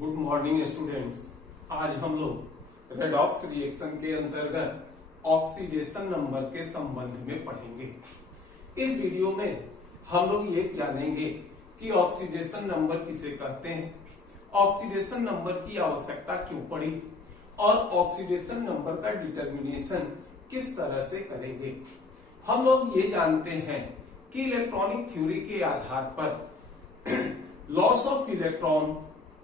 Good morning students. आज हम लोग रेडॉक्स रिएक्शन के अंतर्गत ऑक्सीडेशन नंबर के संबंध में पढ़ेंगे। इस वीडियो में हम लोग ये जानेंगे कि ऑक्सीडेशन नंबर किसे कहते हैं, ऑक्सीडेशन नंबर की आवश्यकता क्यों पड़ी और ऑक्सीडेशन नंबर का डिटर्मिनेशन किस तरह से करेंगे। हम लोग ये जानते हैं कि इलेक्ट्रॉनिक थ्योरी के आधार पर लॉस ऑफ इलेक्ट्रॉन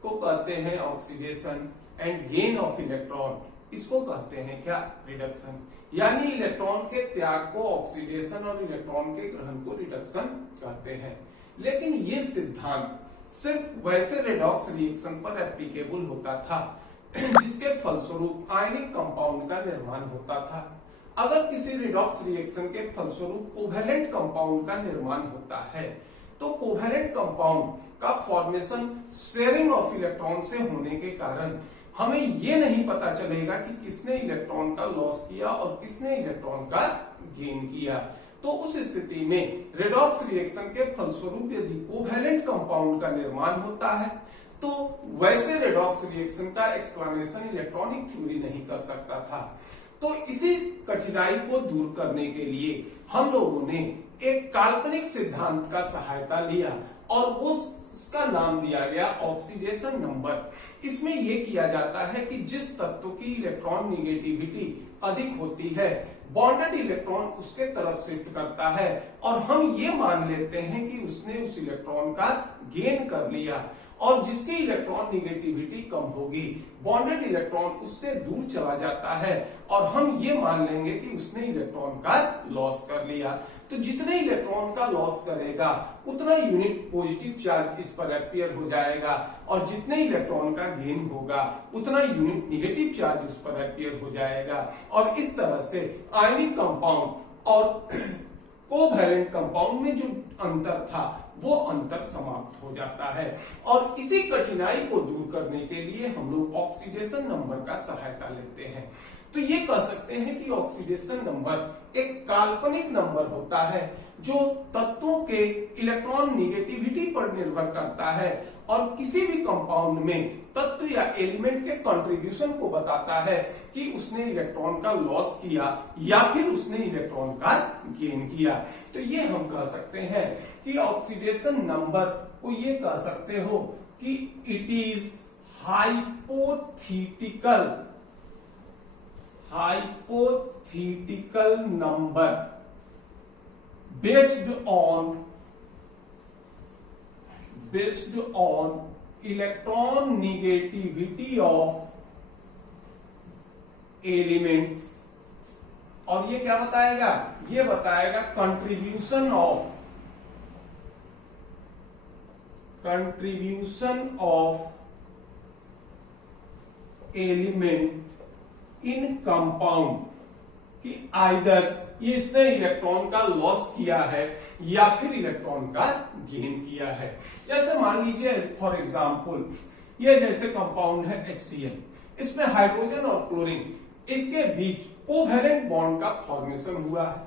को कहते हैं oxidation and gain of electron इसको कहते हैं क्या, रिडक्शन। यानी इलेक्ट्रॉन के त्याग को ऑक्सीडेशन और इलेक्ट्रॉन के ग्रहण को रिडक्शन कहते हैं। लेकिन ये सिद्धांत सिर्फ वैसे रेडॉक्स रिएक्शन पर एप्लीकेबल होता था जिसके फलस्वरूप आयनिक कंपाउंड का निर्माण होता था। अगर किसी रिडॉक्स रिएक्शन के फलस्वरूप कोवैलेंट कंपाउंड का निर्माण होता है तो कोवैलेंट कंपाउंड का फॉर्मेशन शेयरिंग ऑफ इलेक्ट्रॉन से होने के कारण हमें यह नहीं पता चलेगा कि किसने इलेक्ट्रॉन का लॉस किया और किसने इलेक्ट्रॉन का गेन किया। तो उस स्थिति में रेडॉक्स रिएक्शन के फलस्वरूप यदि कोवैलेंट कंपाउंड का निर्माण होता है तो वैसे रेडॉक्स रिएक्शन का एक्सप्लेनेशन इलेक्ट्रॉनिक थ्योरी नहीं कर सकता था। तो इसी कठिनाई को दूर करने के लिए हम लोगों ने एक काल्पनिक सिद्धांत का सहायता लिया और उसका नाम दिया गया ऑक्सीडेशन नंबर। इसमें यह किया जाता है कि जिस तत्व की इलेक्ट्रॉन निगेटिविटी अधिक होती है बॉन्डेड इलेक्ट्रॉन उसके तरफ शिफ्ट करता है और हम ये मान लेते हैं कि उसने उस इलेक्ट्रॉन का गेन कर लिया, और जिसकी इलेक्ट्रॉन निगेटिविटी कम होगी बॉन्डेड इलेक्ट्रॉन उससे दूर चला जाता है और हम ये मान लेंगे कि उसने इलेक्ट्रॉन का लॉस कर लिया। तो जितने इलेक्ट्रॉन का लॉस करेगा उतना यूनिट पॉजिटिव चार्ज इस पर अपीयर हो जाएगा और जितने इलेक्ट्रॉन का गेन होगा उतना यूनिट निगेटिव चार्ज उस पर अपीयर हो जाएगा। और इस तरह से आयनिक कंपाउंड और कोवैलेंट कंपाउंड में जो अंतर था वो अंतर समाप्त हो जाता है। और इसी कठिनाई को दूर करने के लिए हम लोग ऑक्सीडेशन नंबर का सहायता लेते हैं। तो ये कह सकते हैं कि ऑक्सीडेशन नंबर एक काल्पनिक नंबर होता है जो तत्वों के इलेक्ट्रॉन निगेटिविटी पर निर्भर करता है और किसी भी कंपाउंड में तत्व या एलिमेंट के कंट्रीब्यूशन को बताता है कि उसने इलेक्ट्रॉन का लॉस किया या फिर उसने इलेक्ट्रॉन का गेन किया। तो ये हम कह सकते हैं कि ऑक्सीडेशन नंबर को ये कह सकते हो कि it is hypothetical number based on electron negativity of elements। और ये क्या बताएगा, ये बताएगा contribution of element in compound कि आइदर ये इसने इलेक्ट्रॉन का लॉस किया है या फिर इलेक्ट्रॉन का गेन किया है। जैसे मान लीजिए फॉर एग्जांपल ये जैसे कंपाउंड है HCl, इसमें हाइड्रोजन और क्लोरीन इसके बीच कोवैलेंट बॉन्ड का फॉर्मेशन हुआ है।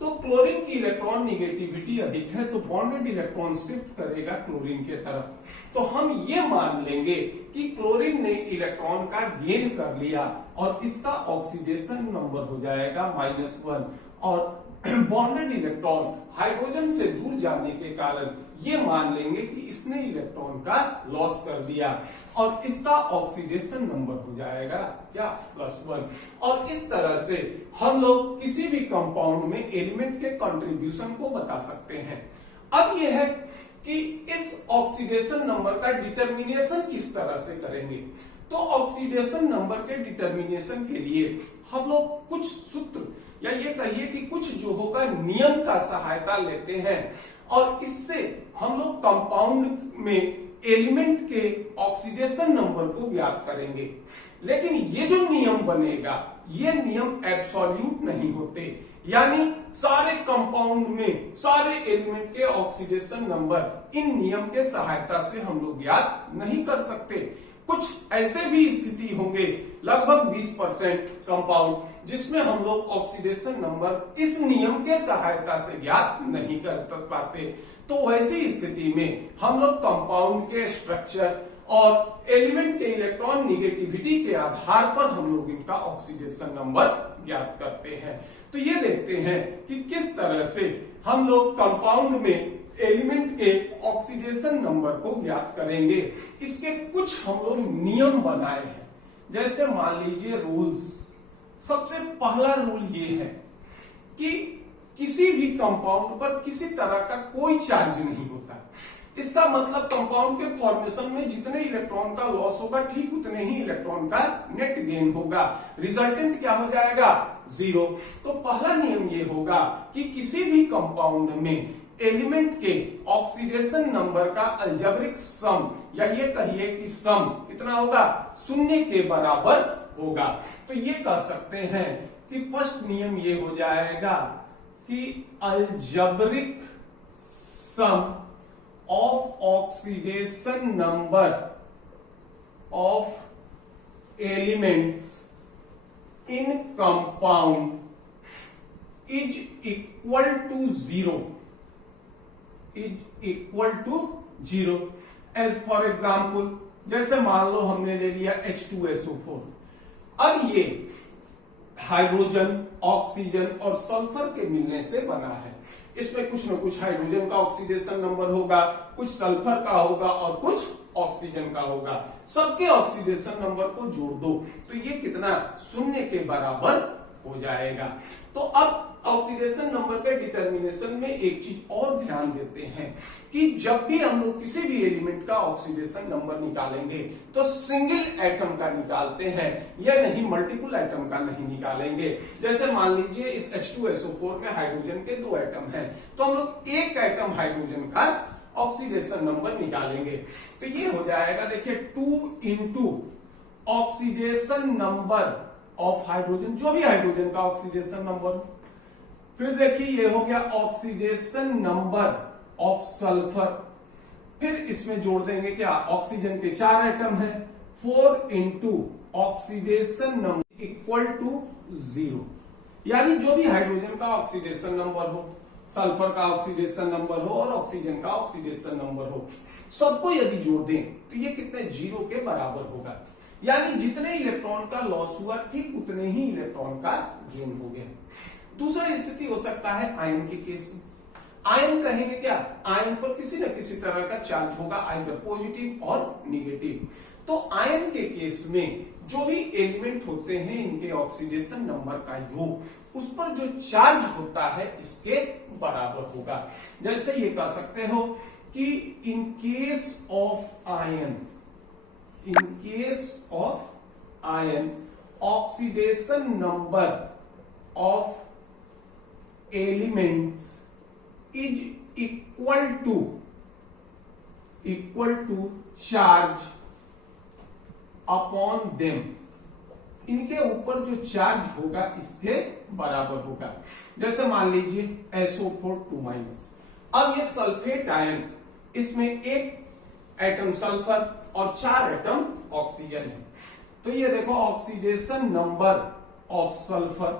तो क्लोरीन की इलेक्ट्रॉन निगेटिविटी अधिक है तो बॉन्डेड इलेक्ट्रॉन शिफ्ट करेगा क्लोरीन के तरफ। तो हम ये मान लेंगे कि क्लोरीन ने इलेक्ट्रॉन का गेन कर लिया और इसका ऑक्सीडेशन नंबर हो जाएगा -1 और बॉन्डेड इलेक्ट्रॉन हाइड्रोजन से दूर जाने के कारण ये मान लेंगे कि इसने इलेक्ट्रॉन का लॉस कर दिया और इसका ऑक्सीडेशन नंबर हो जाएगा क्या, +1। और इस तरह से हम लोग किसी भी कंपाउंड में एलिमेंट के कंट्रीब्यूशन को बता सकते हैं। अब यह है कि इस ऑक्सीडेशन नंबर का डिटर्मिनेशन किस तरह से करेंगे। तो ऑक्सीडेशन नंबर के डिटर्मिनेशन के लिए हम लोग कुछ सूत्र या ये कहिए कि कुछ जो होगा नियम का सहायता लेते हैं और इससे हम लोग कंपाउंड में एलिमेंट के ऑक्सीडेशन नंबर को ज्ञात करेंगे। लेकिन ये जो नियम बनेगा ये नियम एब्सोल्यूट नहीं होते, यानी सारे कंपाउंड में सारे एलिमेंट के ऑक्सीडेशन नंबर इन नियम के सहायता से हम लोग ज्ञात नहीं कर सकते। कुछ ऐसे भी स्थिति होंगे लगभग 20% कंपाउंड जिसमें हम लोग ऑक्सीडेशन नंबर इस नियम के सहायता से ज्ञात नहीं कर पाते। तो वैसी स्थिति में हम लोग कंपाउंड के स्ट्रक्चर और एलिमेंट के इलेक्ट्रॉन निगेटिविटी के आधार पर हम लोग इनका ऑक्सीडेशन नंबर ज्ञात करते हैं। तो ये देखते हैं कि किस तरह से हम लोग कंपाउंड में एलिमेंट के ऑक्सीडेशन नंबर को ज्ञात करेंगे। इसके कुछ हम लोग नियम बनाए हैं। जैसे मान लीजिए रूल्स, सबसे पहला रूल ये है कि किसी भी कंपाउंड पर किसी तरह का कोई चार्ज नहीं होता। इसका मतलब कंपाउंड के फॉर्मेशन में जितने इलेक्ट्रॉन का लॉस होगा ठीक उतने ही इलेक्ट्रॉन का नेट गेन होगा। रिजल्टेंट क्या हो जाएगा? 0। तो पहला नियम ये होगा कि किसी भी कंपाउंड में एलिमेंट के ऑक्सीडेशन नंबर का अलजेब्रिक सम, या ये कहिए कि सम कितना होगा? 0 के बराबर होगा। तो ये कह सकते हैं कि फर्स्ट नियम ये हो जाएगा कि algebraic sum of oxidation number of elements in compound is equal to 0, is equal to 0। as for example, जैसे मान लो हमने ले लिया H2SO4। अब ये हाइड्रोजन, ऑक्सीजन और सल्फर के मिलने से बना है। इसमें कुछ न कुछ हाइड्रोजन का ऑक्सीडेशन नंबर होगा, कुछ सल्फर का होगा और कुछ ऑक्सीजन का होगा। सबके ऑक्सीडेशन नंबर को जोड़ दो तो ये कितना? 0 के बराबर हो जाएगा। तो अब ऑक्सीडेशन नंबर के डिटर्मिनेशन में एक चीज और ध्यान देते हैं कि जब भी हम लोग किसी भी एलिमेंट का ऑक्सीडेशन नंबर निकालेंगे तो सिंगल एटम का निकालते हैं, या नहीं मल्टीपल एटम का नहीं निकालेंगे। जैसे मान लीजिए इस H2SO4 में हाइड्रोजन के 2 एटम हैं, तो हम लोग एक एटम हाइड्रोजन का ऑक्सीडेशन नंबर निकालेंगे। तो ये हो जाएगा, देखिए 2 into oxidation number of hydrogen, जो भी हाइड्रोजन का ऑक्सीडेशन नंबर। फिर देखिए ये हो गया ऑक्सीडेशन नंबर ऑफ सल्फर। फिर इसमें जोड़ देंगे क्या? ऑक्सीजन के 4 एटम है, 4 into oxidation number equal to 0। यानी जो भी हाइड्रोजन का ऑक्सीडेशन नंबर हो, सल्फर का ऑक्सीडेशन नंबर हो और ऑक्सीजन का ऑक्सीडेशन नंबर हो, सबको यदि जोड़ दें तो ये कितने? 0 के बराबर होगा। यानी जितने इलेक्ट्रॉन का लॉस हुआ ठीक उतने ही इलेक्ट्रॉन का गेन हो गया। दूसरी स्थिति हो सकता है आयन के केस में। आयन कहेंगे क्या? आयन पर किसी न किसी तरह का चार्ज होगा, आइदर पॉजिटिव और नेगेटिव। तो आयन के केस में जो भी एलिमेंट होते हैं इनके ऑक्सीडेशन नंबर का योग उस पर जो चार्ज होता है इसके बराबर होगा। जैसे ये कह सकते हो कि in case of ion, in case of ion oxidation number of elements is equal to charge upon them. इनके ऊपर जो चार्ज होगा इसके बराबर होगा। जैसे मान लीजिए SO4 2-। अब ये सल्फेट आयन, इसमें एक एटम सल्फर और 4 एटम ऑक्सीजन है। तो ये देखो oxidation number of sulphur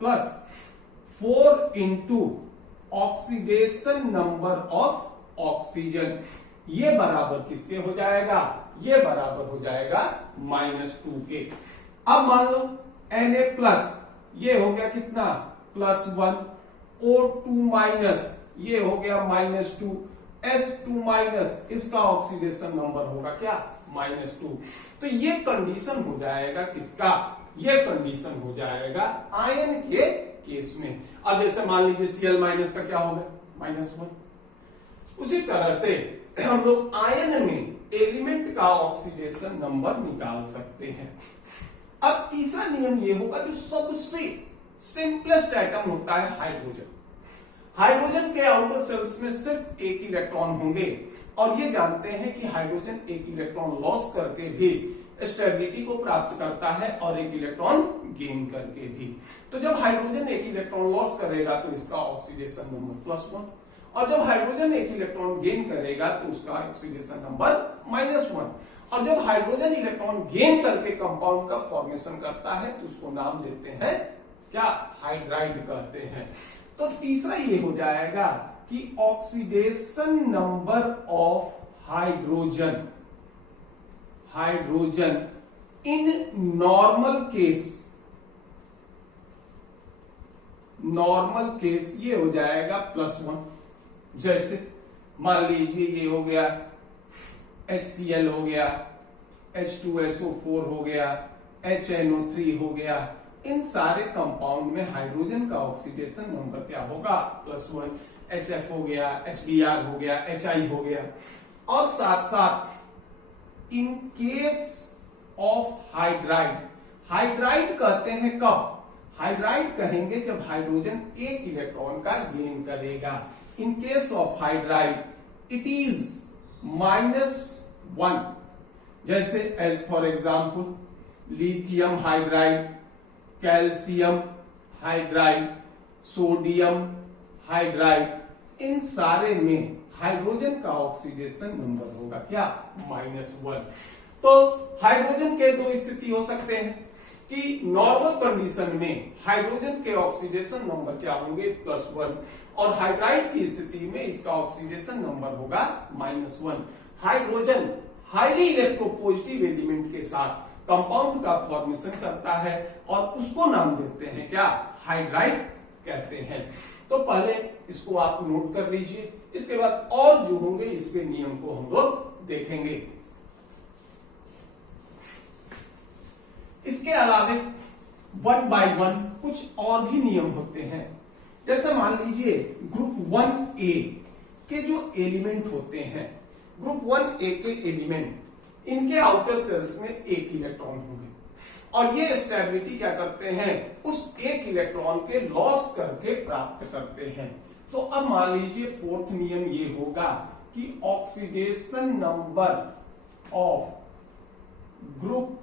plus 4 into oxidation number of oxygen, ये बराबर किसके हो जाएगा? ये बराबर हो जाएगा -2 के। अब मान लो Na+, ये हो गया कितना? +1, O2-, ये हो गया -2, S2-, इसका ऑक्सीडेशन नंबर होगा क्या? -2। तो ये कंडीशन हो जाएगा किसका? ये कंडीशन हो जाएगा आयन के केस में। अब जैसे मान लीजिए Cl- का क्या होगा? -1। उसी तरह से हम लोग आयन में एलिमेंट का ऑक्सीडेशन नंबर निकाल सकते हैं। अब तीसरा नियम ये होगा, जो सबसे सिंपलेस्ट एटम होता है हाइड्रोजन। हाइड्रोजन के आउटर सेल्स में सिर्फ एक इलेक्ट्रॉन होंगे और ये जानते हैं कि हाइड्रोजन एक इलेक्ट्रॉन लॉस करके भी स्टेबिलिटी को प्राप्त करता है और एक इलेक्ट्रॉन गेन करके भी। तो जब हाइड्रोजन एक इलेक्ट्रॉन लॉस करेगा तो इसका ऑक्सीडेशन नंबर +1, और जब हाइड्रोजन एक इलेक्ट्रॉन गेन करेगा तो उसका ऑक्सीडेशन नंबर -1। और जब हाइड्रोजन इलेक्ट्रॉन गेन करके कंपाउंड का फॉर्मेशन करता है तो उसको नाम देते हैं क्या? हाइड्राइड कहते हैं। तो तीसरा ये हो जाएगा कि oxidation number of hydrogen hydrogen in normal case ये हो जाएगा +1। जैसे मान लीजिए ये हो गया HCl हो गया, H2SO4 हो गया, HNO3 हो गया। इन सारे कंपाउंड में हाइड्रोजन का ऑक्सीडेशन नंबर क्या होगा? +1। HF हो गया, HBr हो गया, HI हो गया। और साथ साथ इन केस ऑफ हाइड्राइड कहते हैं कब? हाइड्राइड कहेंगे जब हाइड्रोजन एक इलेक्ट्रॉन का गेन करेगा। In case of hydride it is -1। जैसे as for example lithium hydride, calcium hydride, sodium hydride, इन सारे में हाइड्रोजन का ऑक्सीडेशन नंबर होगा क्या? -1। तो हाइड्रोजन के दो स्थिति हो सकते हैं कि नॉर्मल कंडीशन में हाइड्रोजन के ऑक्सीडेशन नंबर क्या होंगे? +1। और हाइड्राइड की स्थिति में इसका ऑक्सीडेशन नंबर होगा -1। हाइड्रोजन हाईली इलेक्ट्रोपॉजिटिव एलिमेंट के साथ कंपाउंड का फॉर्मेशन करता है और उसको नाम देते हैं क्या? हाइड्राइड कहते हैं। तो पहले इसको आप नोट कर लीजिए, इसके बाद और जो होंगे इसके नियम को हम लोग देखेंगे। इसके अलावे 1 by 1 कुछ और भी नियम होते हैं। जैसे मान लीजिए ग्रुप 1A के जो एलिमेंट होते हैं, ग्रुप 1A के एलिमेंट, इनके आउटर सेल्स में एक इलेक्ट्रॉन होंगे और ये स्टेबिलिटी क्या करते हैं? उस एक इलेक्ट्रॉन के लॉस करके प्राप्त करते हैं। तो अब मान लीजिए फोर्थ नियम ये होगा कि oxidation number of group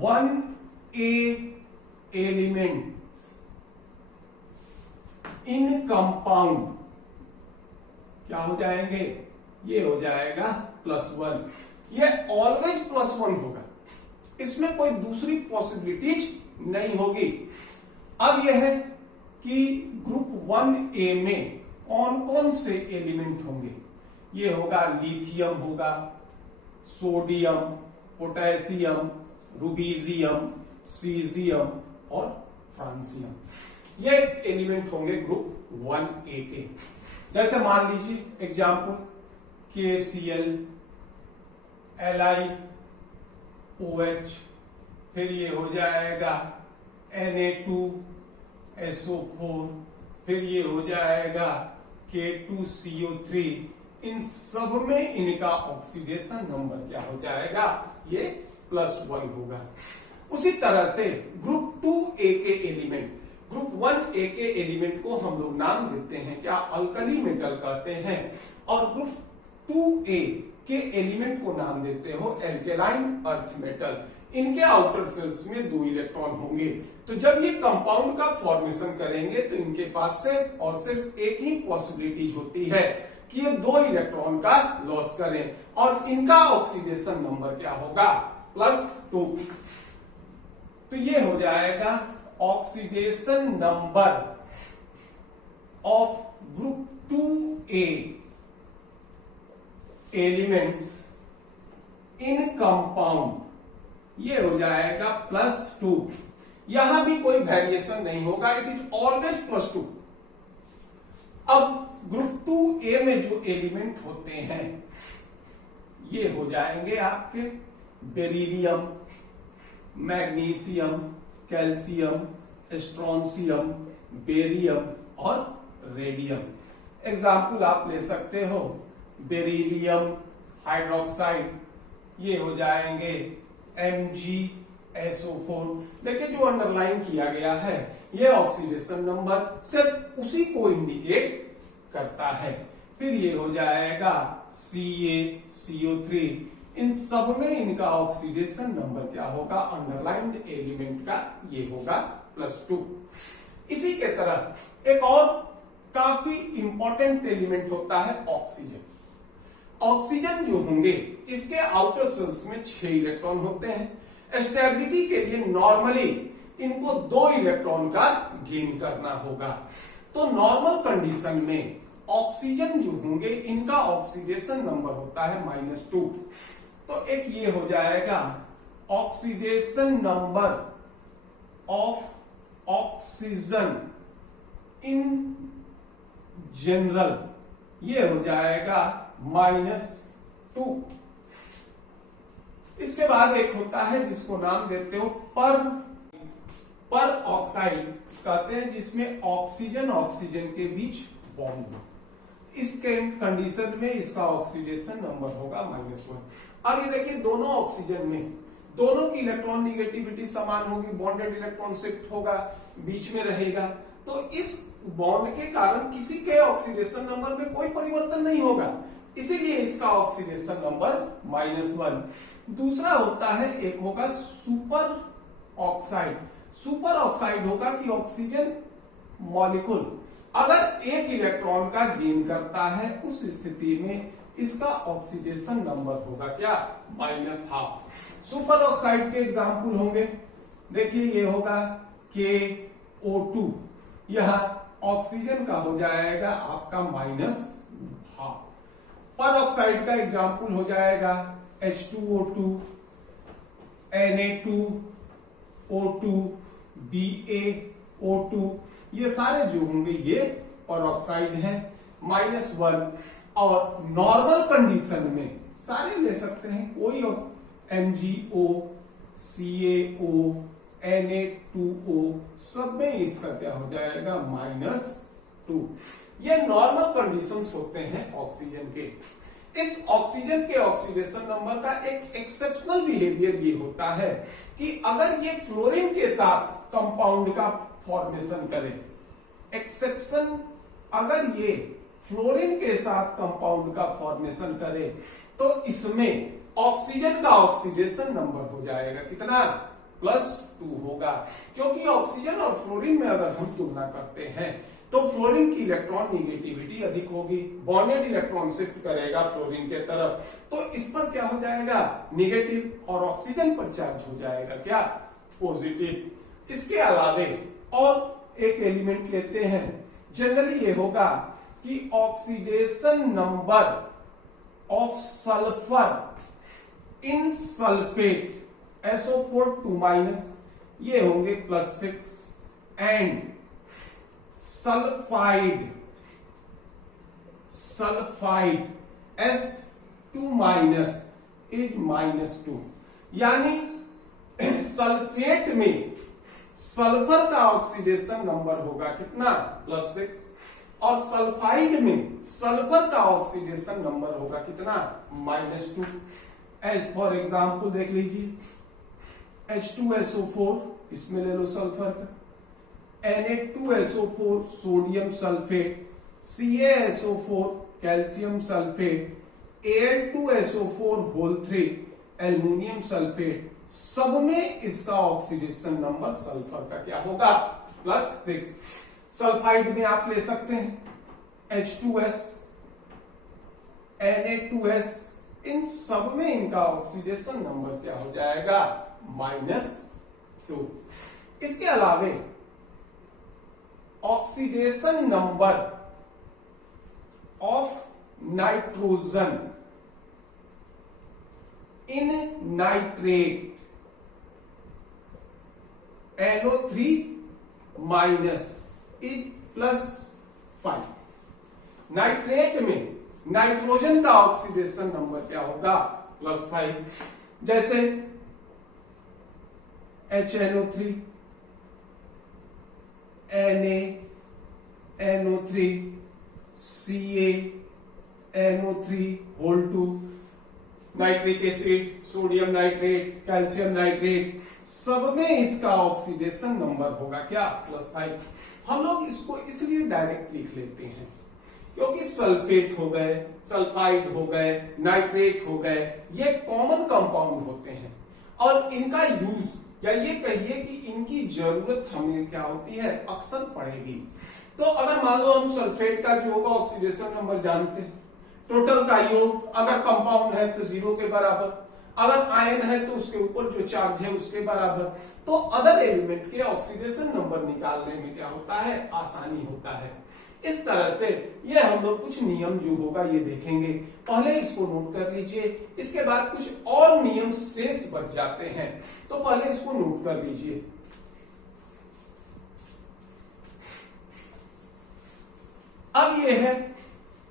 1A element in compound क्या हो जाएंगे? ये हो जाएगा +1। ये ऑलवेज +1 होगा, इसमें कोई दूसरी पॉसिबिलिटीज नहीं होगी। अब यह है कि ग्रुप 1A में कौन कौन से एलिमेंट होंगे? ये होगा लिथियम होगा, सोडियम, पोटेशियम, रुबीजियम, सीजियम और फ्रांसियम। ये एलिमेंट होंगे ग्रुप 1A के। जैसे मान लीजिए एग्जाम्पल KCl, LiOH, फिर ये हो जाएगा Na2SO4, फिर ये हो जाएगा K2CO3। इन सब में इनका ऑक्सीडेशन नंबर क्या हो जाएगा? ये +1 होगा। उसी तरह से ग्रुप 2A के एलिमेंट, ग्रुप 1A के एलिमेंट को हम लोग नाम देते हैं क्या? अल्कली मेटल कहते हैं। और ग्रुप 2A के एलिमेंट को नाम देते हो एल्केलाइन अर्थ मेटल। इनके आउटर सेल्स में 2 इलेक्ट्रॉन होंगे। तो जब ये कंपाउंड का फॉर्मेशन करेंगे तो इनके पास सिर्फ और सिर्फ एक ही पॉसिबिलिटी होती है कि ये 2 इलेक्ट्रॉन का लॉस करें और इनका ऑक्सीडेशन नंबर क्या होगा? +2। तो ये हो जाएगा oxidation number of group 2A elements in compound, ये हो जाएगा +2। यहां भी कोई वेरिएशन नहीं होगा, इट इज ऑलवेज +2। अब ग्रुप 2A में जो एलिमेंट होते हैं ये हो जाएंगे आपके beryllium, magnesium, calcium, strontium, barium और रेडियम। एग्जाम्पल आप ले सकते हो बेरिलियम हाइड्रोक्साइड, ये हो जाएंगे MgSO4। देखिए जो अंडरलाइन किया गया है ये ऑक्सीडेशन नंबर सिर्फ उसी को इंडिकेट करता है। फिर ये हो जाएगा CaCO3। इन सब में इनका ऑक्सीडेशन नंबर क्या होगा? अंडरलाइंड एलिमेंट का ये होगा +2। इसी के तरह एक और काफी इंपॉर्टेंट एलिमेंट होता है ऑक्सीजन। ऑक्सीजन जो होंगे इसके आउटर सेल्स में 6 इलेक्ट्रॉन होते हैं। स्टेबिलिटी के लिए नॉर्मली इनको 2 इलेक्ट्रॉन का गेन करना होगा। तो नॉर्मल कंडीशन में ऑक्सीजन जो होंगे इनका ऑक्सीडेशन नंबर होता है -2। तो एक ये हो जाएगा oxidation number of oxygen in general, ये हो जाएगा -2। इसके बाद एक होता है जिसको नाम देते हो पर ऑक्साइड कहते हैं, जिसमें ऑक्सीजन ऑक्सीजन के बीच बॉन्ड हो। इसके कंडीशन में इसका ऑक्सीडेशन नंबर होगा -1। अब ये देखिए दोनों ऑक्सीजन में दोनों की इलेक्ट्रॉन निगेटिविटी समान होगी, बॉन्डेड इलेक्ट्रॉन शिफ्ट होगा, बीच में रहेगा, तो इस बॉन्ड के कारण किसी के ऑक्सीडेशन नंबर में कोई परिवर्तन नहीं होगा, इसीलिए इसका ऑक्सीडेशन नंबर -1। दूसरा होता है, एक होगा सुपर ऑक्साइड। सुपर ऑक्साइड होगा कि ऑक्सीजन मॉलिक्यूल अगर एक इलेक्ट्रॉन का गेन करता है, उस स्थिति में इसका ऑक्सीडेशन नंबर होगा क्या, -12। सुपर ऑक्साइड के एग्जाम्पल होंगे, देखिए ये होगा KO2, यह ऑक्सीजन का हो जाएगा आपका -12। पर ऑक्साइड का एग्जाम्पल हो जाएगा H2O2, Na2O2, BaO2, ये सारे जो होंगे ये पर ऑक्साइड हैं, -1। और नॉर्मल कंडीशन में सारे ले सकते हैं, कोई MgO, CaO, Na2O, सब में इसका क्या हो जाएगा -2। ये नॉर्मल कंडीशंस होते हैं ऑक्सीजन के। इस ऑक्सीजन के ऑक्सीडेशन नंबर का एक एक्सेप्शनल बिहेवियर ये होता है कि अगर ये फ्लोरीन के साथ कंपाउंड का फॉर्मेशन करे, एक्सेप्शन, अगर ये फ्लोरीन के साथ कंपाउंड का फॉर्मेशन करे तो इसमें ऑक्सीजन का ऑक्सीडेशन नंबर हो जाएगा कितना, +2 होगा, क्योंकि ऑक्सीजन और फ्लोरीन में अगर हम तुलना करते हैं तो फ्लोरीन की इलेक्ट्रॉन निगेटिविटी अधिक होगी, बॉन्डेड इलेक्ट्रॉन शिफ्ट करेगा फ्लोरीन के तरफ, तो इस पर क्या हो जाएगा नेगेटिव, और ऑक्सीजन पर चार्ज हो जाएगा क्या, पॉजिटिव। इसके अलावे और एक एलिमेंट लेते हैं, जनरली ये होगा कि oxidation number of sulphur in sulphate SO4 2-, ये होंगे +6, एंड सल्फाइड S2- इज -2। यानी सल्फेट में सल्फर का ऑक्सीडेशन नंबर होगा कितना, +6, और सल्फाइड में सल्फर का ऑक्सीडेशन नंबर होगा कितना, -2। एज फॉर एग्जाम्पल देख लीजिए, H2SO4, इसमें ले लो सल्फर का, Na2SO4 sodium sulphate, CaSO4 calcium sulphate, Al2SO4 aluminium sulphate, सब में इसका ऑक्सीडेशन नंबर सल्फर का क्या होगा, +6। सल्फाइड में आप ले सकते हैं H2S, Na2S, इन सब में इनका ऑक्सीडेशन नंबर क्या हो जाएगा, -2। इसके अलावे oxidation number of nitrogen in nitrate NO3- is +5। Nitrate में नाइट्रोजन का ऑक्सीडेशन नंबर क्या होगा, +5। जैसे HNO3, NaNO3, CaNO3(2), nitric acid, sodium nitrate, calcium nitrate, सब में इसका ऑक्सीडेशन नंबर होगा क्या, +5। हम लोग इसको इसलिए डायरेक्ट लिख लेते हैं क्योंकि सल्फेट हो गए, सल्फाइड हो गए, नाइट्रेट हो गए, ये कॉमन कंपाउंड होते हैं और इनका यूज, या ये कहिए कि इनकी जरूरत हमें क्या होती है, अक्सर पड़ेगी। तो अगर मान लो हम सल्फेट का जो होगा ऑक्सीडेशन नंबर जानते हैं, टोटल का योग अगर कंपाउंड है तो 0 के बराबर, अगर आयन है तो उसके ऊपर जो चार्ज है उसके बराबर, तो अदर एलिमेंट के ऑक्सीडेशन नंबर निकालने में क्या होता है, आसानी होता है। इस तरह से ये हम लोग कुछ नियम जो होगा ये देखेंगे। पहले इसको नोट कर लीजिए, इसके बाद कुछ और नियम शेष बच जाते हैं, तो पहले इसको नोट कर लीजिए। अब ये है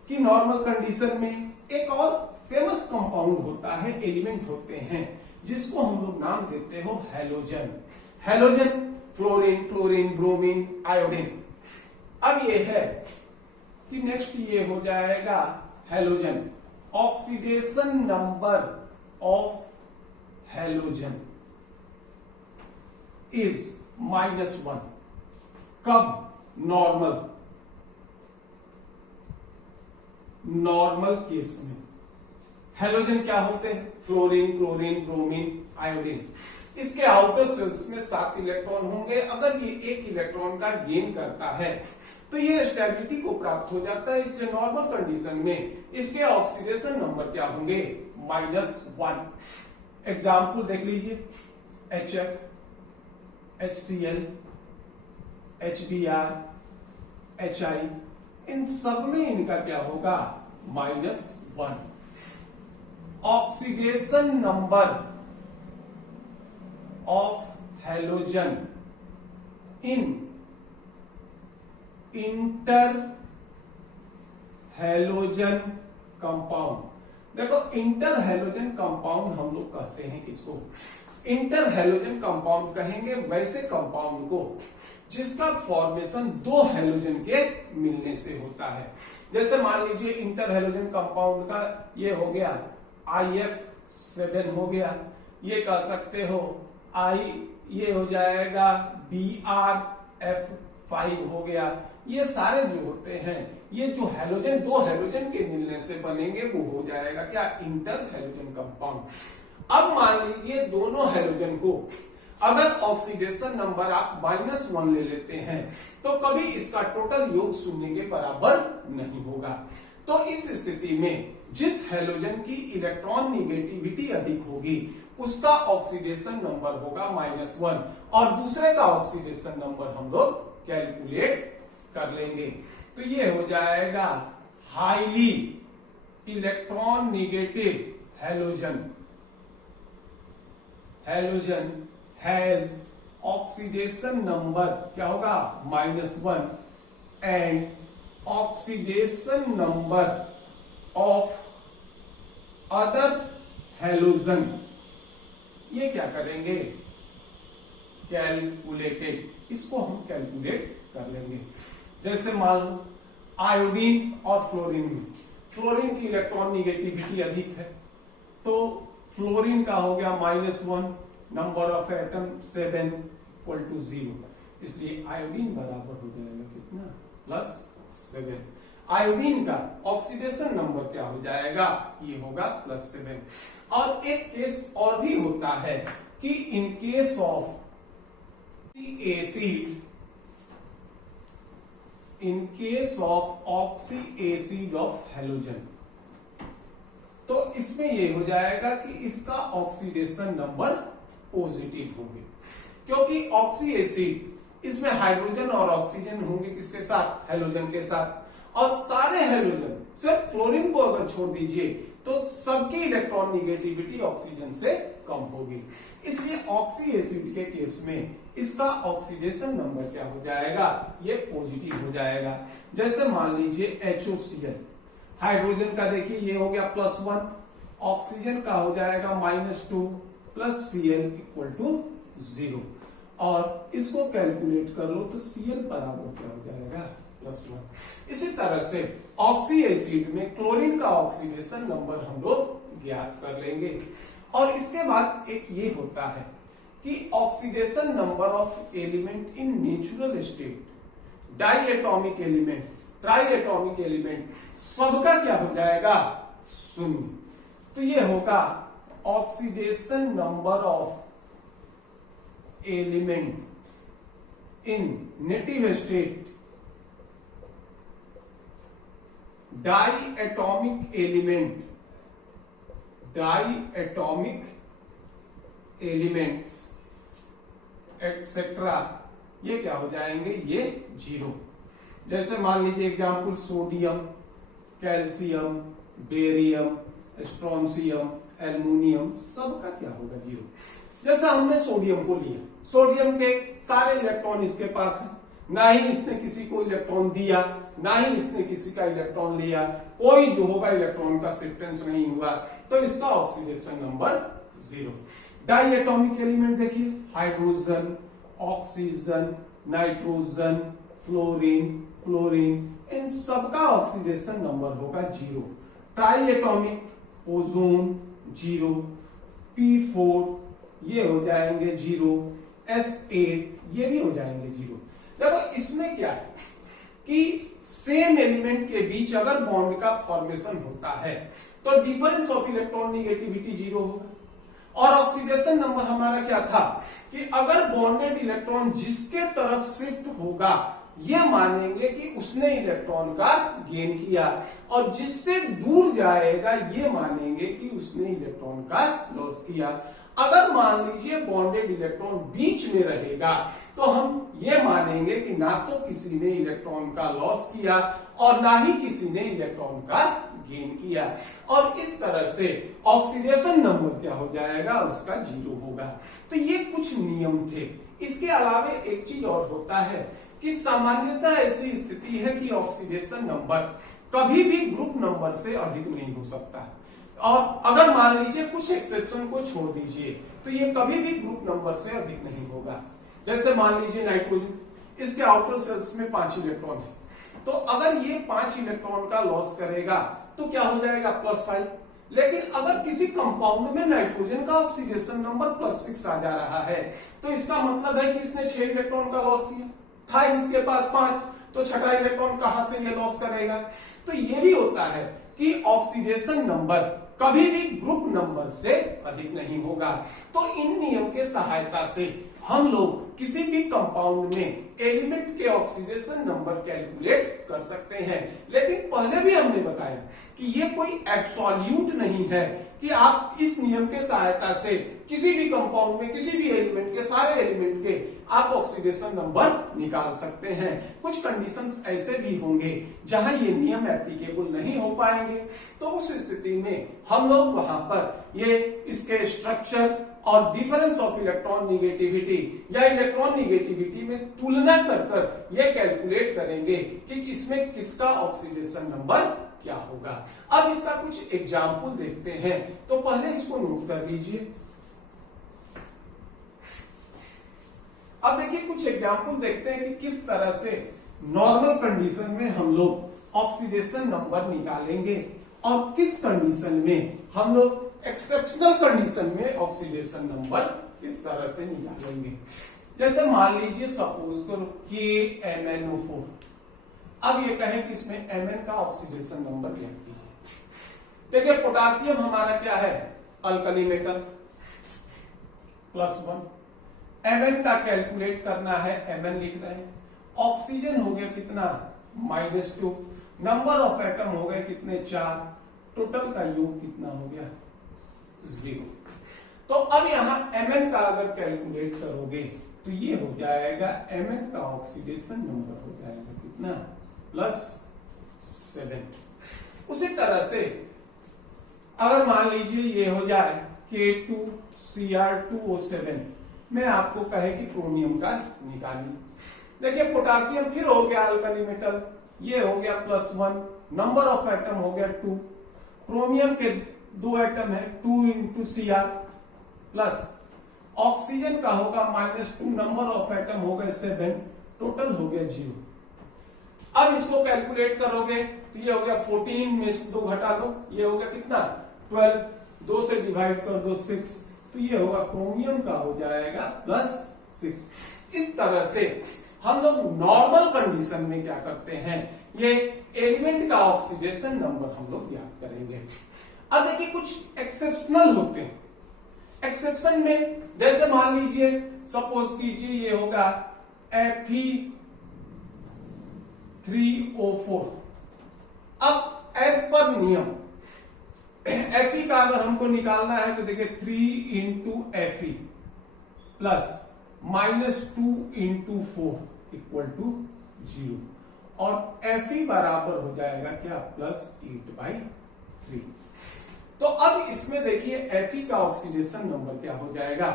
कि नॉर्मल कंडीशन में एक और फेमस कंपाउंड होता है, एलिमेंट होते हैं, जिसको हम लोग नाम देते हो halogen. Halogen fluorine, chlorine, bromine, iodine. अब ये है कि नेक्स्ट ये हो जाएगा halogen, oxidation number of halogen is -1। कब? नॉर्मल केस में। हैलोजन क्या होते हैं? Fluorine, chlorine, bromine, iodine. इसके आउटर शेल्स में 7 इलेक्ट्रॉन होंगे। अगर ये 1 इलेक्ट्रॉन का गेन करता है तो ये स्टेबिलिटी को प्राप्त हो जाता है। इसलिए नॉर्मल कंडीशन में इसके ऑक्सीडेशन नंबर क्या होंगे? -1। एग्जाम्पल देख लीजिए, HF, HCl, HBr, HI, इन सब में इनका क्या होगा? -1। Oxidation number of halogen in inter halogen compound. देखो, इंटर हैलोजन कंपाउंड हम लोग कहते हैं किसको? इंटर हैलोजन कंपाउंड कहेंगे वैसे कंपाउंड को जिसका फॉर्मेशन 2 हैलोजन के मिलने से होता है। जैसे मान लीजिए इंटर हैलोजन कंपाउंड का ये हो गया IF7 हो गया, ये कह सकते हो ये हो जाएगा BrF5 हो गया। ये सारे जो होते हैं, ये जो हैलोजन 2 हैलोजन के मिलने से बनेंगे वो हो जाएगा क्या? Inter halogen compound. अब मान लीजिए दोनों हैलोजन को अगर ऑक्सीडेशन नंबर आप -1 ले लेते हैं तो कभी इसका टोटल योग 0 के बराबर नहीं होगा। तो इस स्थिति में जिस हैलोजन की इलेक्ट्रॉन निगेटिविटी अधिक होगी उसका ऑक्सीडेशन नंबर होगा -1 और दूसरे का ऑक्सीडेशन नंबर हम लोग कैलकुलेट कर लेंगे। तो ये हो जाएगा highly electron negative halogen has oxidation number क्या होगा? -1 and oxidation number of other halogen, ये क्या करेंगे? कैलकुलेटेड। इसको हम कैलकुलेट कर लेंगे। जैसे मान लो आयोडीन और फ्लोरीन में, फ्लोरीन की इलेक्ट्रॉन निगेटिविटी अधिक है तो फ्लोरीन का हो गया -1, नंबर ऑफ एटम 7 = 0, इसलिए आयोडीन बराबर हो जाएगा कितना? +7। आयोडीन का ऑक्सीडेशन नंबर क्या हो जाएगा? ये होगा +7। और एक केस और भी होता है कि in case of oxy acid of halogen, तो इसमें ये हो जाएगा कि इसका ऑक्सीडेशन नंबर पॉजिटिव होंगे, क्योंकि ऑक्सी एसिड इसमें हाइड्रोजन और ऑक्सीजन होंगे किसके साथ? हैलोजन के साथ। और सारे हैलोजन सिर्फ फ्लोरीन को अगर छोड़ दीजिए तो सबकी इलेक्ट्रॉन निगेटिविटी ऑक्सीजन से कम होगी। इसलिए ऑक्सी एसिड के केस में इसका ऑक्सीडेशन नंबर क्या हो जाएगा? ये पॉजिटिव हो जाएगा। जैसे मान लीजिए HOCl, हाइड्रोजन का देखिए ये हो गया +1, ऑक्सीजन का हो जाएगा -2 प्लस Cl = 0। और इसको कैलकुलेट कर लो तो Cl बराबर क्या हो जाएगा? +1। इसी तरह से ऑक्सी एसिड में क्लोरीन का ऑक्सीडेशन नंबर हम लोग ज्ञात कर लेंगे। और इसके बाद एक ये होता है कि oxidation number of element in natural state, diatomic element, triatomic element, सबका क्या हो जाएगा? 0। तो ये होगा oxidation number of element in native state, diatomic elements etcetera, ये क्या हो जाएंगे? ये 0। जैसे मान लीजिए example sodium, calcium, barium, strontium, aluminium, सबका क्या होगा 0। जैसा हमने सोडियम को लिया, सोडियम के सारे इलेक्ट्रॉन इसके पास है, ना ही इसने किसी को इलेक्ट्रॉन दिया, ना ही इसने किसी का इलेक्ट्रॉन लिया, कोई जो होगा इलेक्ट्रॉन का शिफ्टेंस नहीं हुआ, तो इसका oxidation number 0। Diatomic element देखिए, hydrogen, oxygen, nitrogen, fluorine, chlorine, इन सबका ऑक्सीडेशन नंबर होगा 0। ट्राई एटॉमिक, ओजोन 0, P4 ये हो जाएंगे 0, S8 ये भी हो जाएंगे 0। देखो इसमें क्या है कि सेम एलिमेंट के बीच अगर बॉन्ड का फॉर्मेशन होता है तो डिफरेंस ऑफ इलेक्ट्रॉन निगेटिविटी 0 होगा। और ऑक्सीडेशन नंबर हमारा क्या था कि अगर बॉन्डेड इलेक्ट्रॉन जिसके तरफ शिफ्ट होगा ये मानेंगे कि उसने इलेक्ट्रॉन का गेन किया, और जिससे दूर जाएगा ये मानेंगे कि उसने इलेक्ट्रॉन का लॉस किया। अगर मान लीजिए बॉन्डेड इलेक्ट्रॉन बीच में रहेगा तो हम ये मानेंगे कि ना तो किसी ने इलेक्ट्रॉन का लॉस किया और ना ही किसी ने इलेक्ट्रॉन का गेन किया, और इस तरह से ऑक्सीडेशन नंबर क्या हो जाएगा, उसका 0 होगा। तो ये कुछ नियम थे। इसके अलावा एक चीज और होता है कि सामान्यतः ऐसी स्थिति है कि ऑक्सीडेशन नंबर कभी भी ग्रुप नंबर से अधिक नहीं हो सकता, और अगर मान लीजिए कुछ एक्सेप्शन को छोड़ दीजिए तो ये कभी भी ग्रुप नंबर से अधिक नहीं होगा। जैसे मान लीजिए नाइट्रोजन, इसके आउटर सेल्स में 5 इलेक्ट्रॉन है, तो अगर ये 5 इलेक्ट्रॉन का लॉस करेगा तो क्या हो जाएगा +5। लेकिन अगर किसी कंपाउंड में नाइट्रोजन का ऑक्सीडेशन नंबर +6 आ जा रहा है तो इसका मतलब है कि इसने 6 इलेक्ट्रॉन का लॉस किया था, इसके पास 5, तो छठा इलेक्ट्रॉन कहां से ये लॉस करेगा। तो ये भी होता है कि ऑक्सीडेशन नंबर कभी भी ग्रुप नंबर से अधिक नहीं होगा। तो इन नियम के सहायता से हम लोग किसी भी कंपाउंड में एलिमेंट के ऑक्सीडेशन नंबर कैलकुलेट कर सकते हैं। लेकिन पहले भी हमने बताया कि ये कोई एब्सोल्यूट नहीं है कि आप इस नियम के सहायता से किसी भी कंपाउंड में किसी भी एलिमेंट के सारे एलिमेंट के आप ऑक्सीडेशन नंबर निकाल सकते हैं। कुछ कंडीशंस ऐसे भी होंगे जहां ये नियम एप्लीकेबल नहीं हो पाएंगे, तो उस स्थिति में हम लोग वहां पर ये इसके स्ट्रक्चर और डिफरेंस ऑफ इलेक्ट्रॉन निगेटिविटी या इलेक्ट्रॉन निगेटिविटी में तुलना कर यह कैलकुलेट करेंगे कि इसमें किसका ऑक्सीडेशन नंबर क्या होगा। अब इसका कुछ एग्जाम्पल देखते हैं, तो पहले इसको नोट कर लीजिए। अब देखिए कुछ एग्जाम्पल देखते हैं कि किस तरह से नॉर्मल कंडीशन में हम लोग ऑक्सीडेशन नंबर निकालेंगे और किस कंडीशन में हम लोग एक्सेप्शनल कंडीशन में ऑक्सीडेशन नंबर किस तरह से निकालेंगे। जैसे मान लीजिए सपोज करो KMnO4, अब ये कहें कि इसमें Mn का ऑक्सीडेशन नंबर ज्ञात कीजिए। देखिए पोटासियम हमारा क्या है, अल्कली मेटल +1, Mn का कैलकुलेट करना है, Mn लिख रहे हैं। ऑक्सीजन हो गया कितना, -2, नंबर ऑफ एटम हो गए कितने, 4, टोटल का योग कितना हो गया, 0। तो अब यहां Mn का अगर कैलकुलेट करोगे तो ये हो जाएगा Mn का ऑक्सीडेशन नंबर हो जाएगा कितना, +7। उसी तरह से अगर मान लीजिए ये हो जाए K2Cr2O7 में आपको कहे कि क्रोमियम का निकालिए। देखिए पोटासियम फिर हो गया अल्कली मेटल, ये हो गया +1, नंबर ऑफ एटम हो गया 2, क्रोमियम के 2 एटम है 2 × Cr प्लस ऑक्सीजन का होगा -2, नंबर ऑफ एटम हो गए 7, टोटल हो गया 0। अब इसको कैलकुलेट करोगे तो ये हो गया 14 में से 2 घटा लो, ये हो गया कितना 12, 2 से डिवाइड कर दो 6, तो ये होगा क्रोमियम का हो जाएगा +6। इस तरह से हम लोग नॉर्मल कंडीशन में क्या करते हैं, ये एलिमेंट का ऑक्सीडेशन नंबर हम लोग ज्ञात करेंगे। अब देखिए कुछ एक्सेप्शनल होते हैं। एक्सेप्शन में जैसे मान लीजिए सपोज कीजिए ये होगा Fe3O4। अब एज पर नियम Fe का अगर हमको निकालना है तो देखिए 3 × Fe प्लस -2 × 4 = 0। और Fe बराबर हो जाएगा क्या +8/3। तो अब इसमें देखिए Fe का ऑक्सीडेशन नंबर क्या हो जाएगा,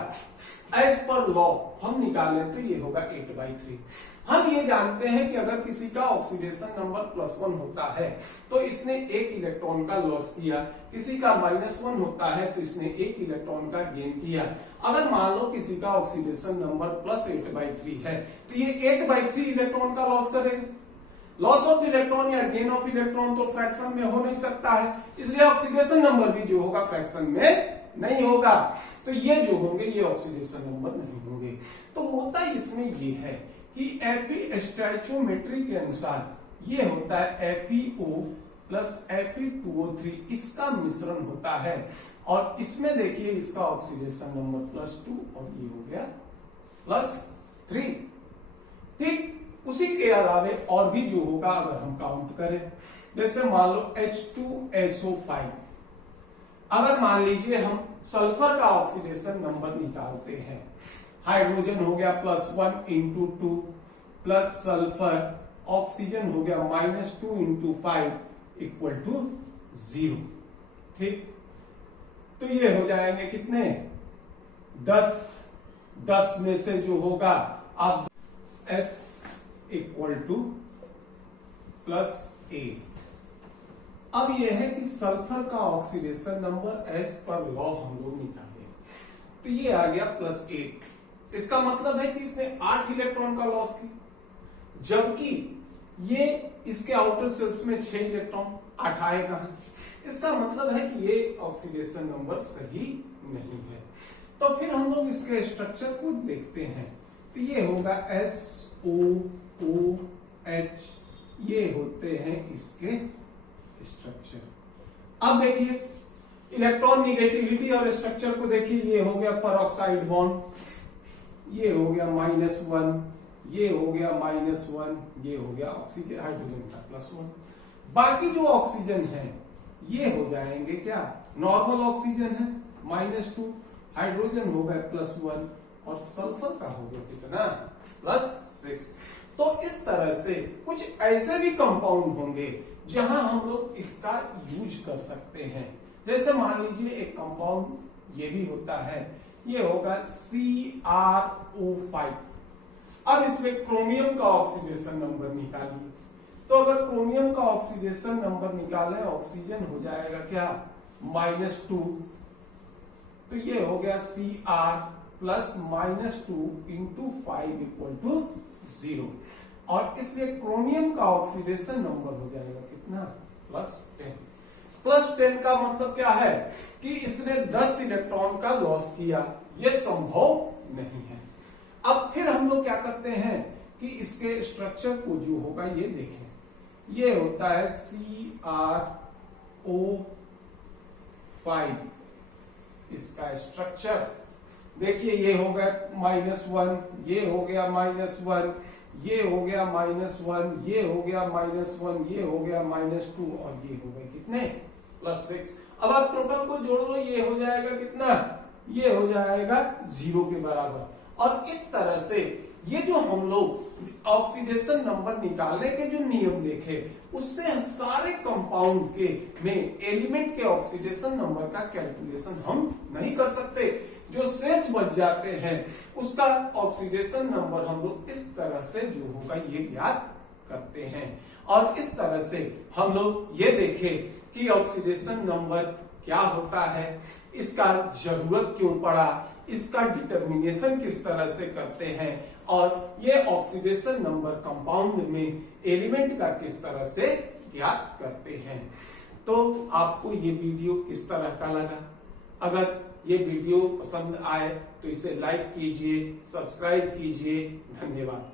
एज पर लॉ हम निकालें तो ये होगा 8/3। हम ये जानते हैं कि अगर किसी का ऑक्सीडेशन नंबर +1 होता है तो इसने एक इलेक्ट्रॉन का लॉस किया, किसी का -1 होता है तो इसने एक इलेक्ट्रॉन का गेन किया। अगर मान लो किसी का ऑक्सीडेशन नंबर +8/3 है तो ये 8/3 इलेक्ट्रॉन का लॉस करेगा। लॉस ऑफ इलेक्ट्रॉन या गेन ऑफ इलेक्ट्रॉन तो फ्रैक्शन में हो नहीं सकता है, इसलिए ऑक्सीडेशन नंबर भी जो होगा फ्रैक्शन में नहीं होगा। तो ये जो होंगे ये ऑक्सीडेशन नंबर नहीं होंगे। तो होता इसमें ये है कि Fe स्टोइचियोमेट्री के अनुसार ये होता है FeO प्लस Fe2O3, इसका मिश्रण होता है। और इसमें देखिए इसका ऑक्सीडेशन नंबर +2 और ये हो गया +3। ठीक, उसी के अलावे और भी जो होगा अगर हम काउंट करें, जैसे मान लो H2SO5, अगर मान लीजिए हम सल्फर का ऑक्सीडेशन नंबर निकालते हैं, हाइड्रोजन हो गया +1 × 2 प्लस सल्फर, ऑक्सीजन हो गया -2 × 5 = 0। ठीक, तो ये हो जाएंगे कितने 10 में से जो होगा आप S = +8। अब यह है कि सल्फर का oxidation number as per law हम लोग निकाले तो ये आ गया +8। इसका मतलब है कि इसने 8 इलेक्ट्रॉन का लॉस किया, जबकि ये इसके आउटर सेल्स में 6 इलेक्ट्रॉन, 8 आए कहां से? इसका मतलब है कि ये ऑक्सीडेशन नंबर सही नहीं है। तो फिर हम लोग इसके स्ट्रक्चर को देखते हैं तो ये होगा SOOH, ये होते हैं इसके स्ट्रक्चर। अब देखिए इलेक्ट्रॉन निगेटिविटी और स्ट्रक्चर को देखिए, ये हो गया पेरोक्साइड बॉन्ड, ये हो गया -1, ये हो गया -1, ये हो गया ऑक्सीजन हाइड्रोजन का +1। बाकी जो ऑक्सीजन है ये हो जाएंगे क्या, नॉर्मल ऑक्सीजन है -2, हाइड्रोजन हो गया +1 और सल्फर का हो गया कितना +6। तो इस तरह से कुछ ऐसे भी कंपाउंड होंगे जहां हम लोग इसका यूज कर सकते हैं। जैसे मान लीजिए एक कंपाउंड ये भी होता है, ये होगा CrO5। अब इसमें क्रोमियम का ऑक्सीडेशन नंबर निकालिए, तो अगर क्रोमियम का ऑक्सीडेशन नंबर निकालें, ऑक्सीजन हो जाएगा क्या -2, तो ये हो गया Cr प्लस -2 × 5 = 0। और इसलिए क्रोमियम का ऑक्सीडेशन नंबर हो जाएगा कितना +10। +10 का मतलब क्या है कि इसने 10 इलेक्ट्रॉन का लॉस किया, यह संभव नहीं है। अब फिर हम लोग क्या करते हैं कि इसके स्ट्रक्चर को जो होगा ये देखें, ये होता है CrO5, इसका स्ट्रक्चर देखिए, ये हो गया -1, ये हो गया -1, ये हो गया -1, ये हो गया -1, ये हो गया -2 और ये हो गए कितने +6। अब आप टोटल को जोड़ लो, ये हो जाएगा कितना, ये हो जाएगा 0 के बराबर। और इस तरह से ये जो हम लोग ऑक्सीडेशन नंबर निकालने के जो नियम देखे, उससे सारे कंपाउंड के में एलिमेंट के ऑक्सीडेशन नंबर का कैलकुलेशन हम नहीं कर सकते। जो शेष बच जाते हैं उसका ऑक्सीडेशन नंबर हम लोग इस तरह से जो होगा ये ज्ञात करते हैं। और इस तरह से हम लोग ये देखें कि ऑक्सीडेशन नंबर क्या होता है, इसका जरूरत क्यों पड़ा, इसका डिटर्मिनेशन किस तरह से करते हैं, और ये ऑक्सीडेशन नंबर कंपाउंड में एलिमेंट का किस तरह से ज्ञात करते हैं। तो आपको ये वीडियो किस तरह का लगा? अगर ये वीडियो पसंद आए तो इसे लाइक कीजिए, सब्सक्राइब कीजिए। धन्यवाद।